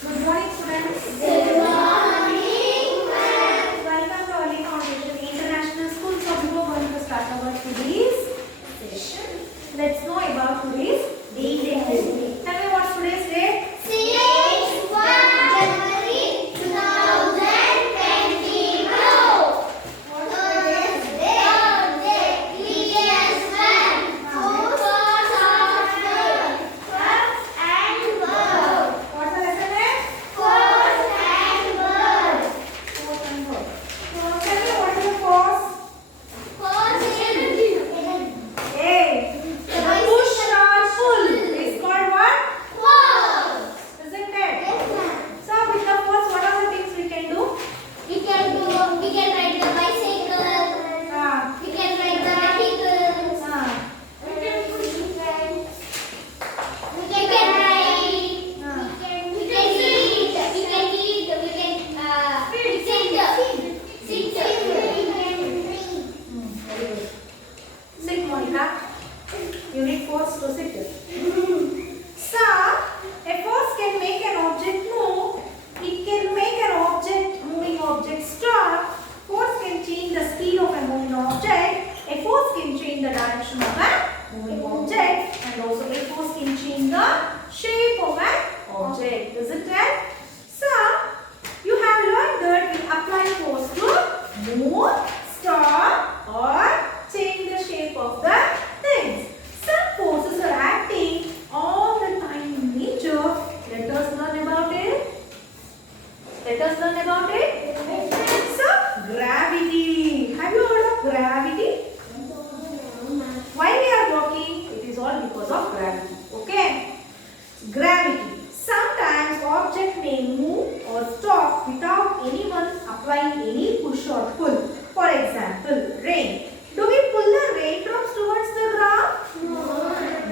Good morning, students. Good morning, ma'am. Welcome to Early Foundation International School. So we are going to start our today's session. Let's know about today's date and day. Tell me what's today's date? 6 January 2022. What's today's Thursday, EVS-1. Food software, verbs and verbs. What's the lesson name? Force and verbs. Force and verb. So tell me what is the force? Force is Hey, the push or pull is called what? force. Isn't it? Yes, ma'am. So with the force, what are the things we can do? We can ride the bicycle. We can ride the vehicles. We can push friends. We can ride. We can eat. We can sit. Sit, Monica. You need force to sit. So, a force can make an object move. It can make an moving object stop. Force can change the speed of a moving object. A force can change the direction of a moving object. And also a force can change the shape of an object. Isn't it? So, you have learned that we apply force to move, stop, or change the shape of the things. Some forces are acting all the time in nature. Let us learn about it. So, gravity. Have you heard of gravity? Why we are walking? It is all because of gravity. Okay? Gravity. Sometimes object may move or stop without anyone applying any push or pull. For example, rain. Do we pull the raindrops towards the ground?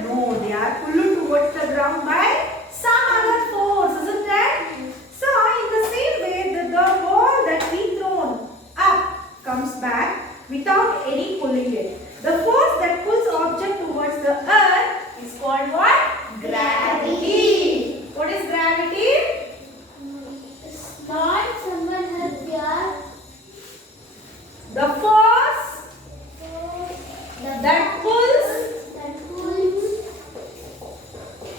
No, they are pulled towards the ground by some other force, isn't it? So, in the same way, the ball that we thrown up comes back without any pulling it. The force that pulls object towards the earth is called what? Gravity. What is gravity? Not someone help here. The force that pulls,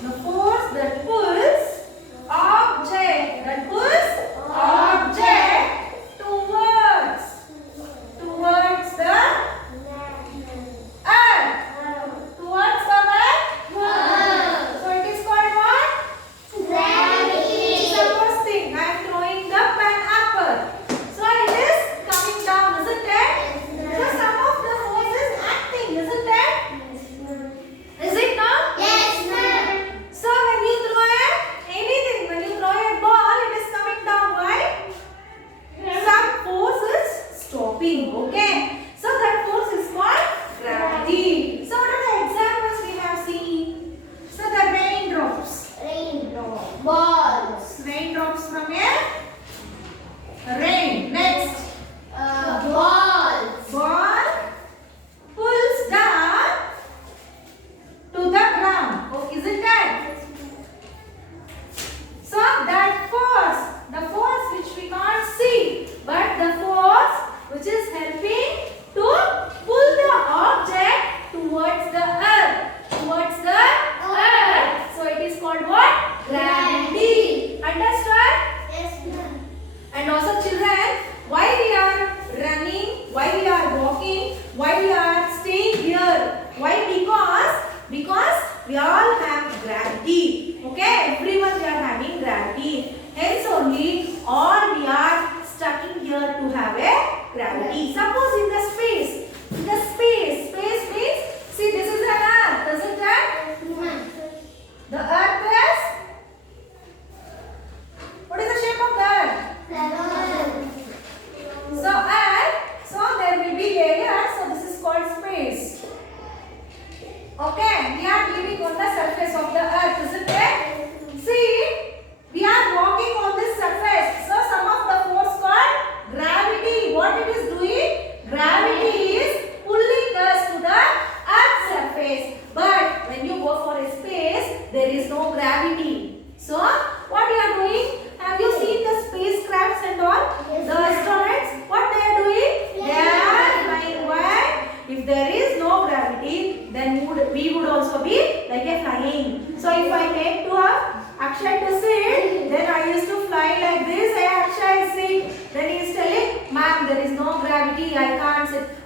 the force that pulls object, towards the earth, towards the earth. So it is called what? Gravity. Suppose think I am throwing the pineapple. So it is coming down, isn't it? So some of the force is acting, isn't it? Is it not? Yes, ma'am. So when you throw anything, when you throw a ball, it is coming down. Why? Some force is stopping. Okay. So that force is called gravity. So what are the examples we have seen? So the raindrops. Balls. Raindrops from a rain. Next. Balls. Ball pulls down to the ground. Oh, isn't that? So that force, the force which we can't see, but the force which is helping to pull the object towards the earth. So it is called what? Gravity. Understood? Yes, ma'am. And also children, why we are running, why we are walking, why we are staying here. Why? Because we all have gravity. Okay? Everyone we are having gravity. Hence only all we are stuck in here to have a gravity. Suppose in the space means, see this is an earth, isn't it? The earth is, what is the shape of the earth? So earth, so there will be layers, so this is called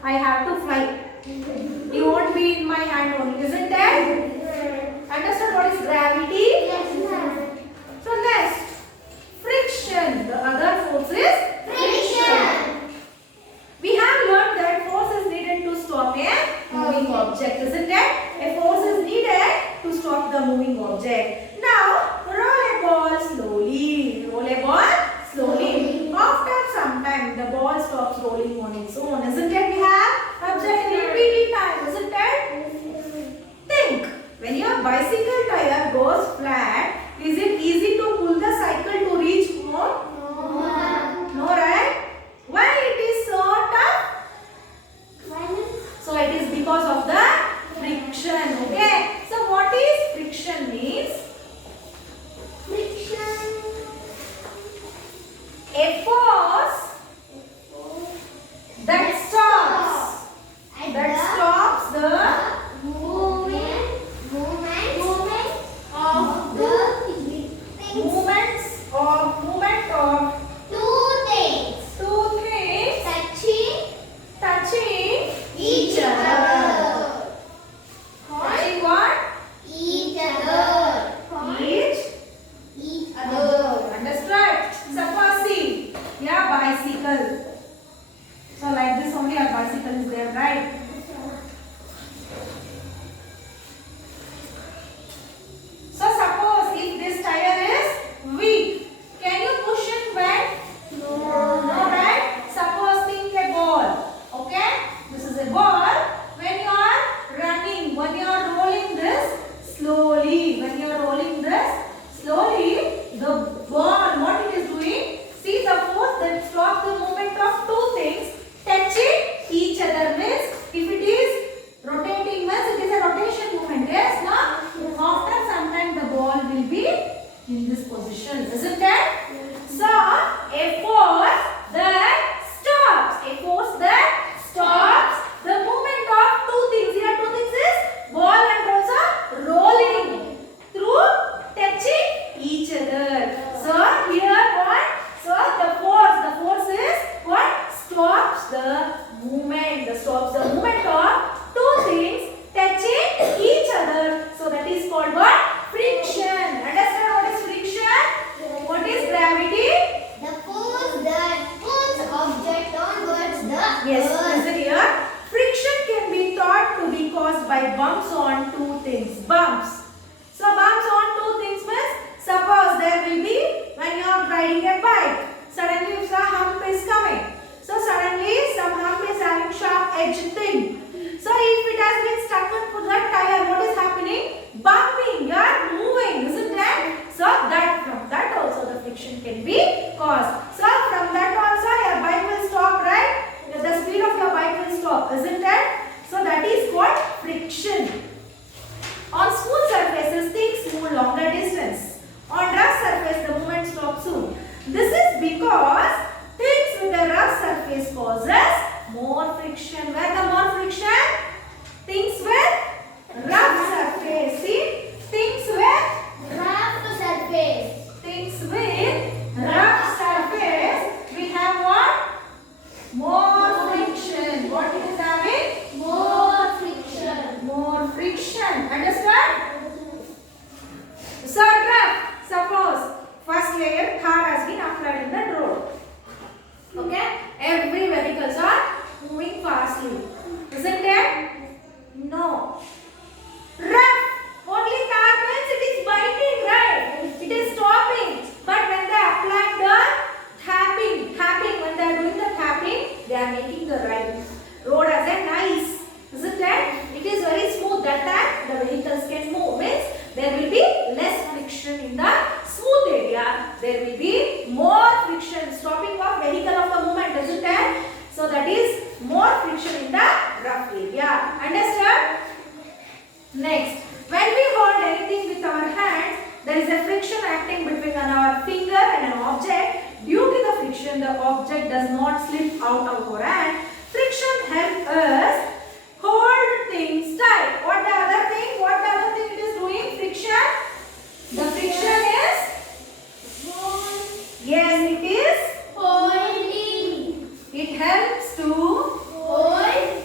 I have to fly. It won't be in my hand only, isn't it? Understood what is gravity? Yes, ma'am. So next, friction. The other force is Friction. We have learned that force is needed to stop a moving object, isn't it? A force is needed to stop the moving object. Now, roll a ball slowly. Roll a ball slowly. After some time, the ball stops rolling on its own, isn't it? We have observed repeated time, isn't it? Think, when your bicycle tire goes flat, is it easy to pull the cycle to reach home? No, right? Why it is so tough? So it is because of the friction. Okay. So what is friction means? Friction. A force that stops the movement of movement of two things two things touching each other. touching what? Each other. Each other. Understood? Suppose see, yeah, bicycle. So like this only a bicycle is there, right? So suppose if this tire is weak, can you push it back? No, right? Suppose think a ball. Okay? This is a ball. When you are running, when you are rolling this slowly, the ball, what it is doing? See the force that stops the movement of two things touching each other means if it is rotating means it is a rotation movement. Yes, no? After some time the ball will be in this position, isn't it? So a force that stops the movement of two things. Here two things is ball and also rolling through touching each other. So here what? So the force is what? Stops the movement. Stops the movement of two things touching each other. So that is called what? Friction. Understand what is friction? What is gravity? The force that pulls object onwards the Yes, earth. listen here. Friction can be thought to be caused by bumps on two things. Bumps. So bumps on two things means suppose there will be when you are riding a bike. Suddenly a hump is coming. So suddenly some hump is having sharp edge thing. So if it has been stuck on that tire, what is happening? Bumping. You are moving, isn't it? So that from that also the friction can be caused. So from that also your bike will stop, right? The speed of your bike will stop, isn't it? So that is called friction. On smooth surfaces, things move longer distance. On rough surface, the movement stops soon. This is because things with a rough surface causes more friction. Where the more friction? Things with rough surface. See? Things with Rough surface. rough surface, we have what? More friction. What it is having? More friction. More friction. Understand? So rough. Suppose first layer tar has been applied in the road. Okay? Every vehicles are moving fastly. Isn't it? No. Rough. Only tar means it is biting, right? It is stopping. But when they apply the tapping, when they are doing the tapping, they are making the road as a nice. Isn't it? It is very smooth. That time the vehicles can move. Means there will be less friction in the smooth area. There will be more friction. Stopping of vehicle of the movement, isn't it? So that is more friction in the rough area. Understand? Next, when we hold anything with our hands, there is a friction acting between our finger and an object. Due to the friction, the object does not slip out of our hand. Friction helps us hold things tight. What the other thing? What the other thing it is doing? Friction. The friction is? Yes, it is. Holding. It helps to Hold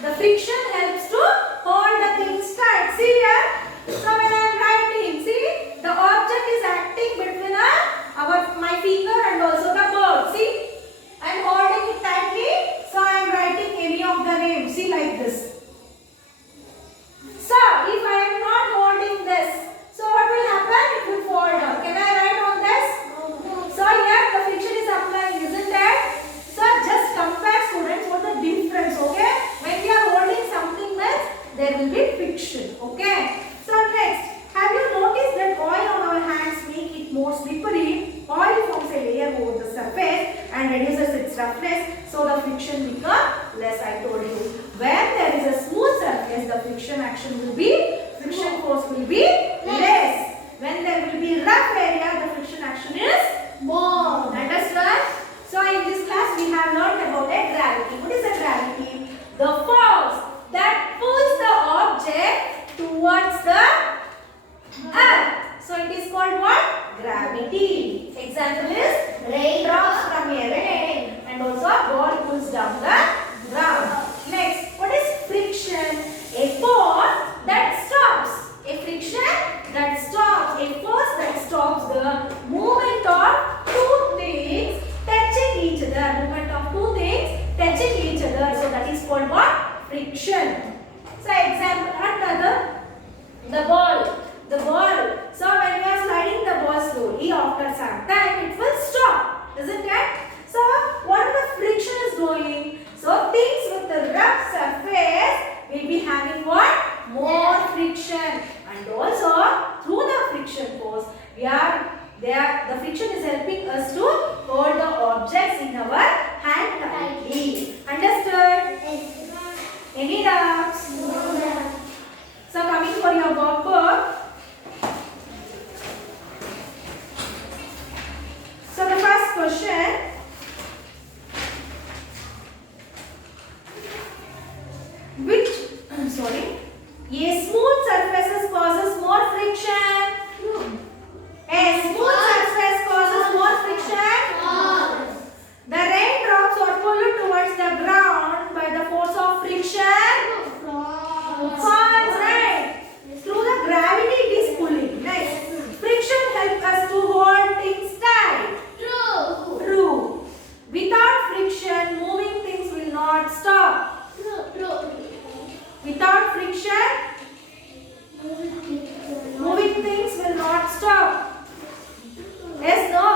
The friction helps to hold the things tight. See here. So when I am writing, see the object is acting between my finger and also the bird. See, I am holding it tightly. So I am writing any of the names. See like this. So if I am not holding this, so what will happen? It will fall down. Can I write on this? So here the friction is applying, isn't it? So just compare students what the difference, okay? When we are holding something means there will be friction, okay? So next, have you noticed that oil on our hands make it more slippery? Oil forms a layer over the surface and reduces its roughness, so the friction becomes less. I told you. When there is a smooth surface, the friction force will be less. When there will be rough area, the friction action is more. Understand? So in this class we have learned about a gravity. What is a gravity? The force that pulls the object towards the earth. So it is called what? Gravity. Example is raindrops from a rain, and also a ball pulls down the ground. Next, what is friction? A force that stops. A friction that stops. A force that stops the movement of two things touching each other. Movement of two things touching each other. So that is called what? Friction. So example, another, the ball. The ball. So when we are sliding the ball slowly, after some time it will stop. Isn't it? So what the friction is doing? So things with the rough surface will be having what? More friction. And also through the friction force, the friction is helping us to hold the objects in our hand tightly. Understood? Any doubts? No. So coming for your workbook. So the first question. A smooth surface causes more friction. A smooth surface causes more friction. The raindrops are pulled towards the ground by the force of friction. False, right? Through the gravity it is pulling. Next, friction helps us to hold things tight. True. Without friction, moving things will not stop. Without friction, moving things will not stop. Yes, no?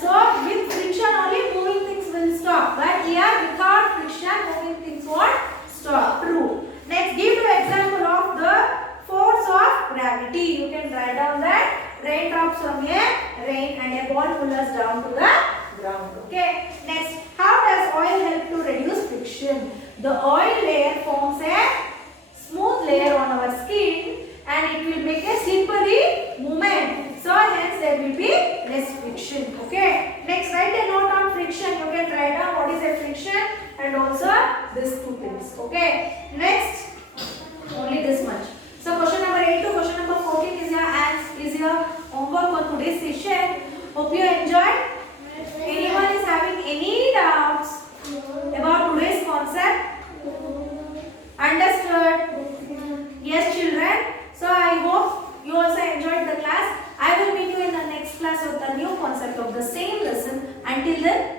So, with friction only moving things will stop. But here, without friction, moving things won't stop. True. Next, give an example of the force of gravity. You can write down that raindrops from a rain and a ball pull us down to the ground. Okay. Next, how does oil help to reduce friction? The oil layer forms a smooth layer on our skin and it will make a slippery movement. So hence there will be less friction. Okay. Next, write a note on friction. You can write down what is a friction and also these two things. Okay. Next, only this much. So question number 8 to question number 14 is your homework for today's session. Hope you enjoyed. Anyone is having any doubts about today's concept? Understood? Yes, children. So I hope you also enjoyed the class. I will meet you in the next class with the new concept of the same lesson. Until then,